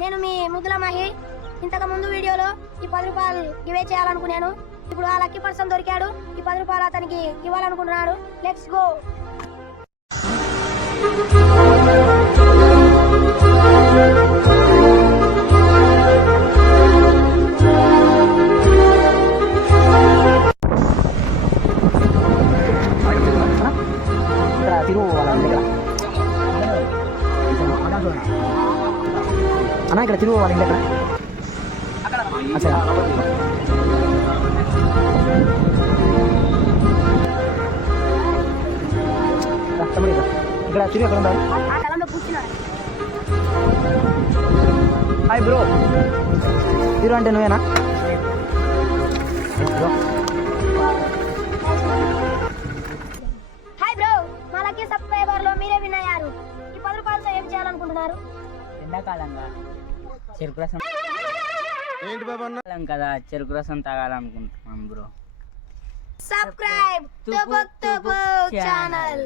నేను మీ ముద్దుల మహి. ఇంతకు ముందు వీడియోలో ఈ 10 రూపాయలు గివే చేయాలనుకున్నాను. ఇప్పుడు ఆ లక్కీ పర్సన్ దొరికాడు. ఈ 10 రూపాయలు అతనికి ఇవ్వాలనుకుంటున్నాడు. Let's go. అన్నా ఇక్కడ తిరుగు వాళ్ళ ఇంటి ఇక్కడ తిరుగు ఎక్కడ ఉండాలి? హాయ్ బ్రో, తిరుగు అంటే నువ్వేనా? హాయ్ బ్రో, మా లక్కీ సబ్స్క్రైబర్ లో మీరే విన్ అయ్యారు. ఈ 10 రూపాయలతో ఏం చేయాలనుకుంటున్నారు? ఎండాకాలంగా చెరుకు రసం కదా, చెరుకు రసం తాగాలనుకుంటున్నాం bro. Subscribe to book channel.